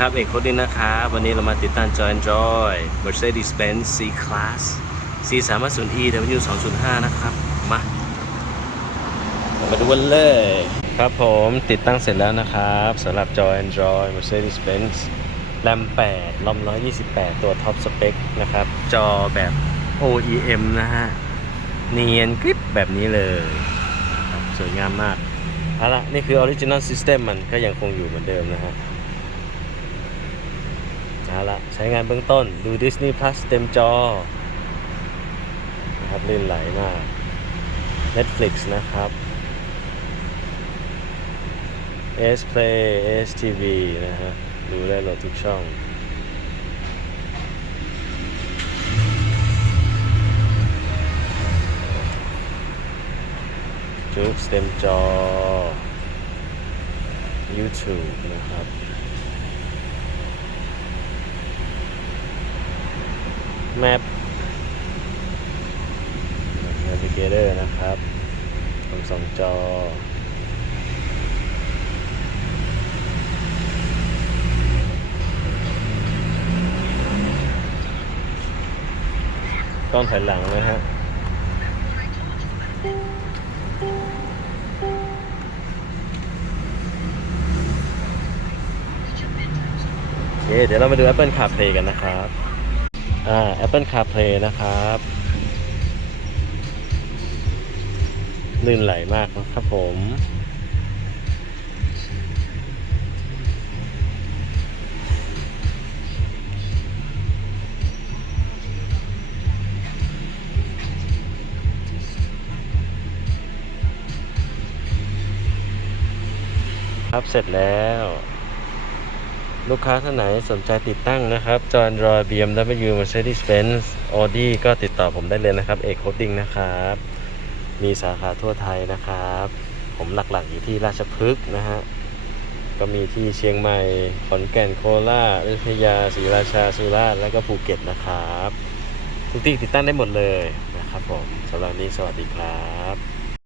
ครับเอกโคดินนะครับวันนี้เรามาติดตั้ง Joy Enjoy Mercedes-Benz C-Class C 3 5 0 E W 2 0 5นะครับ มาเรามาดูกันเลย ครับผมติดตั้งเสร็จแล้วนะครับสำหรับ Joy Enjoy Mercedes-Benz RAM 8ลอม128 ตัวท็อปสเปคนะครับ จอแบบ OEM นะฮะ เนียนกริปแบบนี้เลย สวยงามมากเอาละนี่คือ Original System มันก็ยังคงอยู่เหมือนเดิมนะฮะ เอาละใช้งานเบื้องต้นดู Disney Plus เต็มจอนะครับลื่นไหลมาก Netflix นะครับ S Play S TV นะฮะ ดูได้หมดทุกช่อง จุกเต็มจอ YouTube นะครับ แมป Navigator นะครับตรงสองจอกล้องถอยหลังนะฮะโอเคเดี๋ยวเรามาดู Apple CarPlay กันนะครับ อ่า Apple CarPlay นะครับลื่นไหลมากนะครับผมครับเสร็จแล้ว ลูกค้าท่านไหนสนใจติดตั้งนะครับจอ Android BMW Mercedes-Benz Audi ก็ติดต่อผมได้เลยนะครับ เอกโคดดิ้งนะครับ มีสาขาทั่วไทยนะครับ ผมหลักๆอยู่ที่ราชพฤกษ์นะฮะ ก็มีที่เชียงใหม่ ขอนแก่นโคราชอยุธยาศรีราชาสุราษฎร์และก็ภูเก็ตนะครับ ทุกที่ติดตั้งได้หมดเลยนะครับผมสำหรับนี้สวัสดีครับ